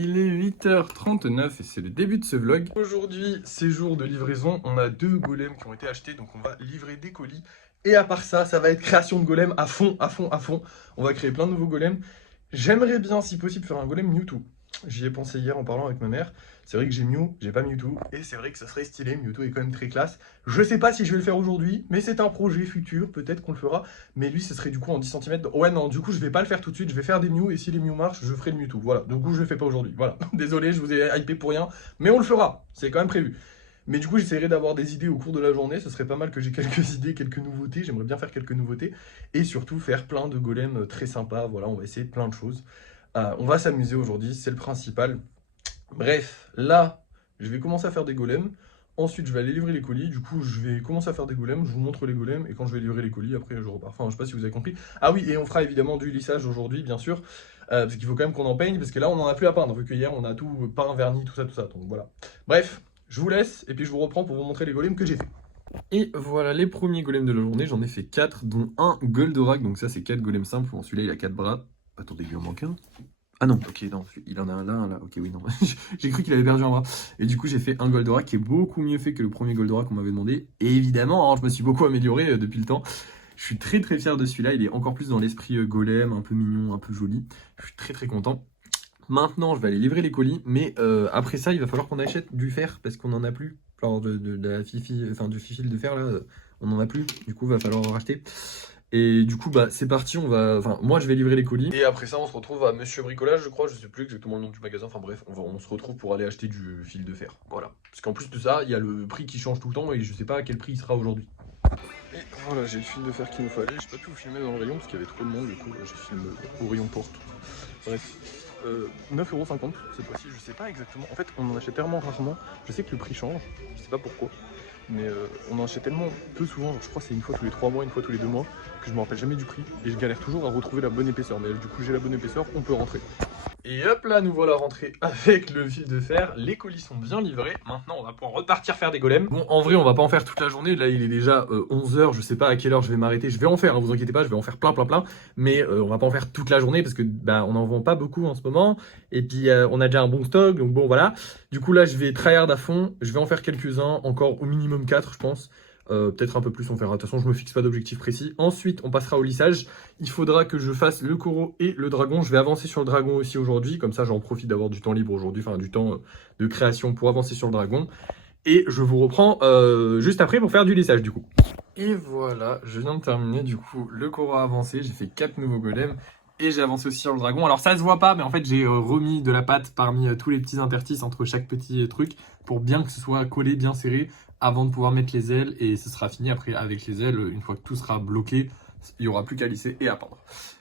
Il est 8h39 et c'est le début de ce vlog. Aujourd'hui, c'est jour de livraison. On a 2 golems qui ont été achetés, donc on va livrer des colis. Et à part ça, ça va être création de golems à fond, à fond, à fond. On va créer plein de nouveaux golems. J'aimerais bien, si possible, faire un golem Mewtwo. J'y ai pensé hier en parlant avec ma mère. C'est vrai que j'ai Mew, j'ai pas Mewtwo. Et c'est vrai que ça serait stylé, Mewtwo est quand même très classe. Je sais pas si je vais le faire aujourd'hui, mais c'est un projet futur, peut-être qu'on le fera. Mais lui, ce serait du coup en 10 cm. Ouais, non, du coup, je vais pas le faire tout de suite. Je vais faire des Mew, et si les Mew marchent, je ferai le Mewtwo. Voilà, du coup, je le fais pas aujourd'hui. Voilà, désolé, je vous ai hypé pour rien. Mais on le fera, c'est quand même prévu. Mais du coup, j'essaierai d'avoir des idées au cours de la journée. Ce serait pas mal que j'ai quelques idées, quelques nouveautés. J'aimerais bien faire quelques nouveautés. Et surtout, faire plein de golems très sympas. Voilà, on va essayer plein de choses. On va s'amuser aujourd'hui, c'est le principal. Bref, là, je vais commencer à faire des golems. Ensuite, je vais aller livrer les colis. Du coup, je vais commencer à faire des golems. Je vous montre les golems. Et quand je vais livrer les colis, après, je repars. Enfin, je sais pas si vous avez compris. Ah oui, et on fera évidemment du lissage aujourd'hui, bien sûr. Parce qu'il faut quand même qu'on en peigne. Parce que là, on n'en a plus à peindre. Vu que hier, on a tout peint, verni, tout ça, tout ça. Donc voilà. Bref, je vous laisse. Et puis, je vous reprends pour vous montrer les golems que j'ai fait. Et voilà les premiers golems de la journée. J'en ai fait 4, dont un Goldorak. Donc ça, c'est 4 golems simples. Bon, celui-là, il a 4 bras. Attendez, il lui en manque un. Ah non, ok, non, il en a un là, ok, oui, non. J'ai cru qu'il avait perdu un bras. Et du coup, j'ai fait un Goldorak qui est beaucoup mieux fait que le premier Goldorak qu'on m'avait demandé. Et évidemment, hein, je me suis beaucoup amélioré depuis le temps. Je suis très très fier de celui-là. Il est encore plus dans l'esprit golem, un peu mignon, un peu joli. Je suis très très content. Maintenant, je vais aller livrer les colis. Mais après ça, il va falloir qu'on achète du fer parce qu'on n'en a plus. Genre de la fifi, enfin du fifil de fer là, on n'en a plus. Du coup, il va falloir en racheter. Et du coup, bah, c'est parti, enfin, moi je vais livrer les colis. Et après ça, on se retrouve à Monsieur Bricolage, je crois, je sais plus exactement le nom du magasin. Enfin bref, on se retrouve pour aller acheter du fil de fer. Voilà. Parce qu'en plus de ça, il y a le prix qui change tout le temps et je sais pas à quel prix il sera aujourd'hui. Et voilà, j'ai le fil de fer qu'il nous fallait. J'ai pas pu vous filmer dans le rayon parce qu'il y avait trop de monde, du coup, j'ai filmé au rayon porte. Bref. 9,50€ cette fois-ci, je sais pas exactement. En fait, on en achète tellement rarement. Je sais que le prix change, je sais pas pourquoi. Mais on en achète tellement peu souvent, genre je crois que c'est une fois tous les 3 mois, une fois tous les 2 mois, que je me rappelle jamais du prix. Et je galère toujours à retrouver la bonne épaisseur. Mais du coup, j'ai la bonne épaisseur, on peut rentrer. Et hop là, nous voilà rentrés avec le fil de fer. Les colis sont bien livrés. Maintenant, on va pouvoir repartir faire des golems. Bon, en vrai, on va pas en faire toute la journée. Là, il est déjà 11h. Je sais pas à quelle heure je vais m'arrêter. Je vais en faire, hein, vous inquiétez pas, je vais en faire plein. Mais on va pas en faire toute la journée parce que bah, on en vend pas beaucoup en ce moment. Et puis, on a déjà un bon stock. Donc bon, voilà. Du coup, là, je vais tryhard à fond. Je vais en faire quelques-uns. Encore au minimum 4, je pense. Peut-être un peu plus, on verra. De toute façon, je me fixe pas d'objectif précis. Ensuite, on passera au lissage. Il faudra que je fasse le coraux et le dragon. Je vais avancer sur le dragon aussi aujourd'hui. Comme ça, j'en profite d'avoir du temps libre aujourd'hui, enfin du temps de création pour avancer sur le dragon. Et je vous reprends juste après pour faire du lissage du coup. Et voilà, je viens de terminer du coup le coraux avancé. J'ai fait 4 nouveaux golems. Et j'ai avancé aussi sur le dragon. Alors ça se voit pas, mais en fait j'ai remis de la pâte parmi tous les petits interstices entre chaque petit truc pour bien que ce soit collé, bien serré avant de pouvoir mettre les ailes. Et ce sera fini après avec les ailes. Une fois que tout sera bloqué, il n'y aura plus qu'à lisser et à peindre.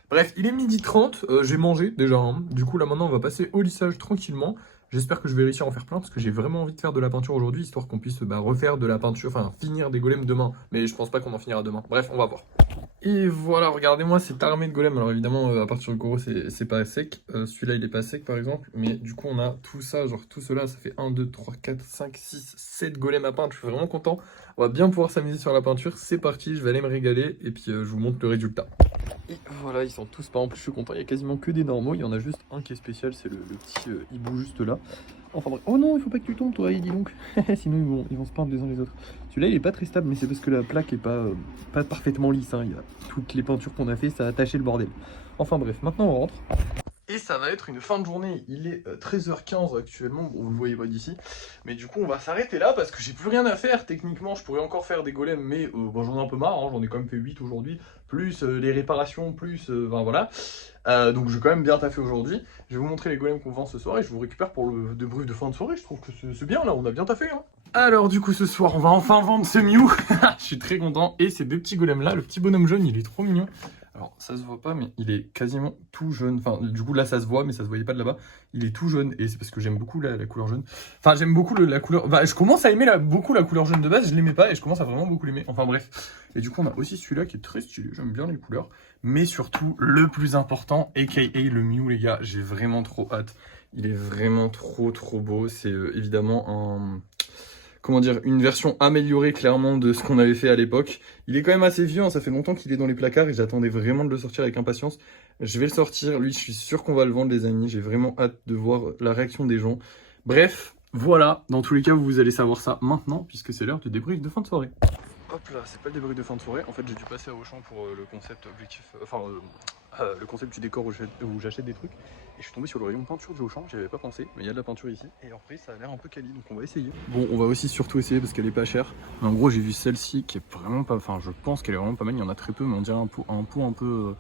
Bref, il est 12h30, j'ai mangé déjà. Hein. Du coup là maintenant on va passer au lissage tranquillement. J'espère que je vais réussir à en faire plein parce que j'ai vraiment envie de faire de la peinture aujourd'hui, histoire qu'on puisse refaire de la peinture, enfin finir des golems demain. Mais je pense pas qu'on en finira demain. Bref, on va voir. Et voilà, regardez-moi cette armée de golems. Alors évidemment, à partir du coraux, c'est pas sec. Celui-là, il est pas sec, par exemple. Mais du coup, on a tout ça, genre tout cela, ça fait 1, 2, 3, 4, 5, 6, 7 golems à peindre. Je suis vraiment content. On va bien pouvoir s'amuser sur la peinture. C'est parti, je vais aller me régaler. Et puis, je vous montre le résultat. Et voilà, ils sont tous pas en plus, je suis content. Il y a quasiment que des normaux. Il y en a juste un qui est spécial, c'est le petit hibou juste là. Enfin bref. Oh non, il faut pas que tu tombes, toi, dis donc. Sinon, ils vont se peindre les uns les autres. Celui-là, il est pas très stable, mais c'est parce que la plaque est pas parfaitement lisse. Hein. Il y a toutes les peintures qu'on a fait, ça a taché le bordel. Enfin bref, maintenant on rentre. Et ça va être une fin de journée. Il est 13h15 actuellement, bon, vous le voyez pas d'ici. Mais du coup, on va s'arrêter là parce que j'ai plus rien à faire. Techniquement, je pourrais encore faire des golems, mais bon, j'en ai un peu marre. Hein. J'en ai quand même fait 8 aujourd'hui, plus les réparations, plus... Enfin voilà. Donc j'ai quand même bien taffé aujourd'hui. Je vais vous montrer les golems qu'on vend ce soir et je vous récupère pour le débrief de fin de soirée. Je trouve que c'est bien là, on a bien taffé. Hein. Alors du coup ce soir on va enfin vendre ce Mew. Je suis très content. Et ces 2 petits golems là, le petit bonhomme jaune il est trop mignon. Alors ça se voit pas mais il est quasiment tout jaune. Enfin du coup là ça se voit mais ça se voyait pas de là-bas. Il est tout jaune et c'est parce que j'aime beaucoup la couleur jaune. Enfin j'aime beaucoup la couleur... Bah, je commence à aimer beaucoup la couleur jaune de base. Je l'aimais pas et je commence à vraiment beaucoup l'aimer. Enfin bref. Et du coup on a aussi celui-là qui est très stylé. J'aime bien les couleurs. Mais surtout le plus important, aka le Mew les gars. J'ai vraiment trop hâte. Il est vraiment trop beau. C'est évidemment un... Comment dire, une version améliorée clairement de ce qu'on avait fait à l'époque. Il est quand même assez vieux, hein, ça fait longtemps qu'il est dans les placards et j'attendais vraiment de le sortir avec impatience. Je vais le sortir, lui je suis sûr qu'on va le vendre les amis, j'ai vraiment hâte de voir la réaction des gens. Bref, voilà, dans tous les cas vous allez savoir ça maintenant puisque c'est l'heure du débrief de fin de soirée. Hop là, c'est pas le débrief de fin de soirée, en fait j'ai dû passer à Auchan pour le concept objectif, le concept du décor où j'achète des trucs. Et je suis tombé sur le rayon peinture du Auchan, j'y avais pas pensé, mais il y a de la peinture ici. Et en vrai ça a l'air un peu quali, donc on va essayer. Bon, on va aussi surtout essayer parce qu'elle est pas chère. Mais en gros j'ai vu celle-ci qui est vraiment pas, enfin je pense qu'elle est vraiment pas mal, il y en a très peu, mais on dirait un pot un peu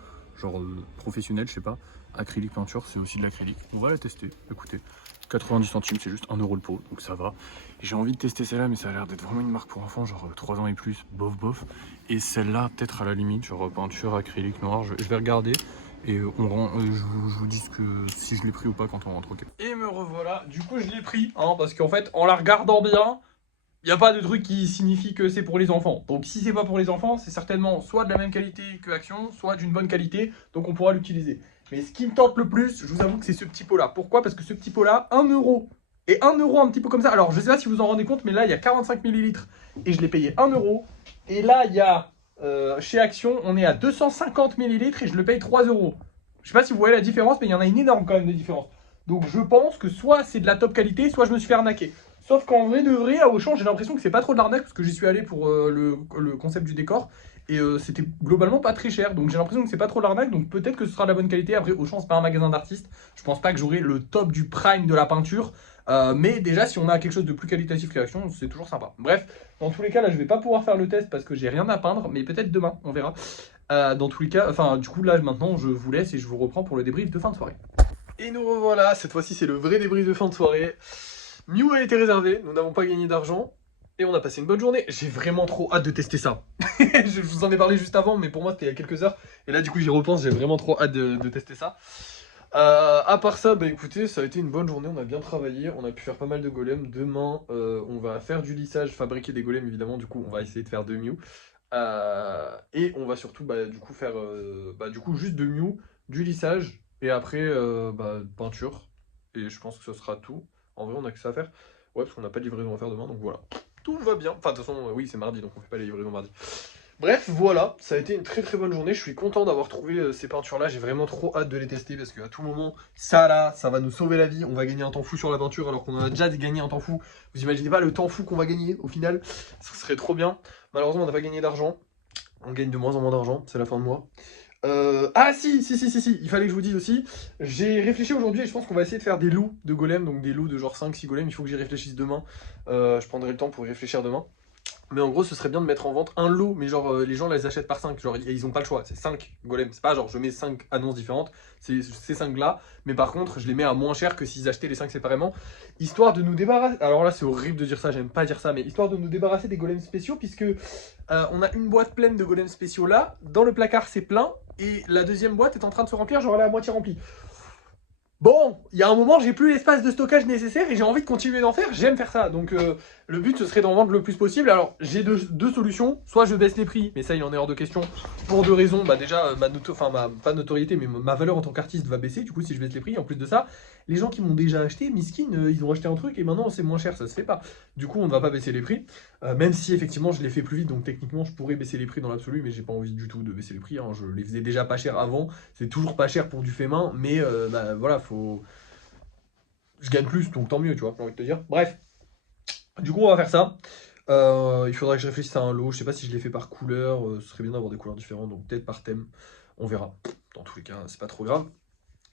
professionnel, je sais pas. Acrylique peinture, c'est aussi de l'acrylique. On va la tester, écoutez. 90 centimes, c'est juste 1 euro le pot, donc ça va. J'ai envie de tester celle-là, mais ça a l'air d'être vraiment une marque pour enfants, genre 3 ans et plus, bof bof. Et celle-là, peut-être à la limite, genre peinture acrylique noir, je vais regarder. Et je vous dis si je l'ai pris ou pas quand on rentre, ok. Et me revoilà, du coup je l'ai pris, hein, parce qu'en fait, en la regardant bien, il n'y a pas de truc qui signifie que c'est pour les enfants. Donc si c'est pas pour les enfants, c'est certainement soit de la même qualité que Action, soit d'une bonne qualité, donc on pourra l'utiliser. Mais ce qui me tente le plus, je vous avoue que c'est ce petit pot-là. Pourquoi? Parce que ce petit pot-là, 1 euro. Et 1 euro un petit peu comme ça. Alors je sais pas si vous en rendez compte, mais là il y a 45 millilitres. Et je l'ai payé 1 euro. Et là il y a, chez Action, on est à 250 millilitres et je le paye 3 euros. Je sais pas si vous voyez la différence, mais il y en a une énorme quand même de différence. Donc je pense que soit c'est de la top qualité, soit je me suis fait arnaquer. Sauf qu'en vrai de vrai, à Auchan, j'ai l'impression que c'est pas trop de l'arnaque parce que j'y suis allé pour le concept du décor et c'était globalement pas très cher. Donc j'ai l'impression que c'est pas trop de l'arnaque, donc peut-être que ce sera de la bonne qualité. Après, Auchan, c'est pas un magasin d'artistes. Je pense pas que j'aurai le top du prime de la peinture. Mais déjà, si on a quelque chose de plus qualitatif que Action, c'est toujours sympa. Bref, dans tous les cas, là, je vais pas pouvoir faire le test parce que j'ai rien à peindre, mais peut-être demain, on verra. Dans tous les cas, enfin, du coup, là, maintenant, je vous laisse et je vous reprends pour le débrief de fin de soirée. Et nous revoilà, cette fois-ci, c'est le vrai débrief de fin de soirée. Mew a été réservé, nous n'avons pas gagné d'argent et on a passé une bonne journée. J'ai vraiment trop hâte de tester ça. Je vous en ai parlé juste avant, mais pour moi c'était il y a quelques heures. Et là du coup j'y repense, j'ai vraiment trop hâte de tester ça. À part ça, bah écoutez, ça a été une bonne journée, on a bien travaillé, on a pu faire pas mal de golems. Demain, on va faire du lissage, fabriquer des golems évidemment, du coup on va essayer de faire de Mew. Et on va surtout du coup faire juste de Mew, du lissage et après peinture. Et je pense que ce sera tout. En vrai, on a que ça à faire. Ouais, parce qu'on n'a pas de livraison à faire demain, donc voilà. Tout va bien. Enfin, de toute façon, oui, c'est mardi, donc on fait pas les livraisons mardi. Bref, voilà, ça a été une très très bonne journée. Je suis content d'avoir trouvé ces peintures-là. J'ai vraiment trop hâte de les tester parce qu'à tout moment, ça là, ça va nous sauver la vie. On va gagner un temps fou sur la peinture alors qu'on en a déjà gagné un temps fou. Vous imaginez pas le temps fou qu'on va gagner au final? Ça serait trop bien. Malheureusement, on n'a pas gagné d'argent. On gagne de moins en moins d'argent, c'est la fin de mois. Ah si, il fallait que je vous dise aussi. J'ai réfléchi aujourd'hui et je pense qu'on va essayer de faire des lots de golems, donc des lots de genre 5-6 golems. Il faut que j'y réfléchisse demain. Je prendrai le temps pour y réfléchir demain. Mais en gros, ce serait bien de mettre en vente un lot, mais genre les gens les achètent par 5. Genre ils ont pas le choix, c'est 5 golems. C'est pas genre je mets 5 annonces différentes, c'est ces 5 là. Mais par contre, je les mets à moins cher que s'ils achetaient les 5 séparément. Histoire de nous débarrasser. Alors là, c'est horrible de dire ça, j'aime pas dire ça, mais histoire de nous débarrasser des golems spéciaux, puisque on a une boîte pleine de golems spéciaux là. Dans le placard, c'est plein. Et la deuxième boîte est en train de se remplir, genre elle est à moitié remplie. Bon, il y a un moment, j'ai plus l'espace de stockage nécessaire et j'ai envie de continuer d'en faire. J'aime faire ça. Donc, le but, ce serait d'en vendre le plus possible. Alors, j'ai deux solutions. Soit je baisse les prix, mais ça, il en est hors de question. Pour deux raisons. Bah, déjà, pas notoriété, mais ma valeur en tant qu'artiste va baisser. Du coup, si je baisse les prix, en plus de ça, les gens qui m'ont déjà acheté, miskin, ils ont acheté un truc et maintenant c'est moins cher. Ça se fait pas. Du coup, on ne va pas baisser les prix. Même si effectivement, je les fais plus vite. Donc, techniquement, je pourrais baisser les prix dans l'absolu, mais j'ai pas envie du tout de baisser les prix. Hein. Je les faisais déjà pas cher avant. C'est toujours pas cher pour du fait main, mais voilà, faut. Je gagne plus, donc tant mieux, tu vois, j'ai envie de te dire. Bref, du coup, on va faire ça. Il faudra que je réfléchisse à un lot. Je sais pas si je l'ai fait par couleur. Ce serait bien d'avoir des couleurs différentes, donc peut-être par thème. On verra. Dans tous les cas, c'est pas trop grave.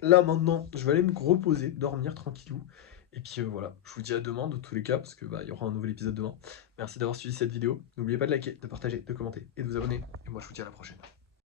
Là, maintenant, je vais aller me reposer, dormir tranquillou. Et puis voilà, je vous dis à demain, dans tous les cas, parce que il y aura un nouvel épisode demain. Merci d'avoir suivi cette vidéo. N'oubliez pas de liker, de partager, de commenter et de vous abonner. Et moi, je vous dis à la prochaine.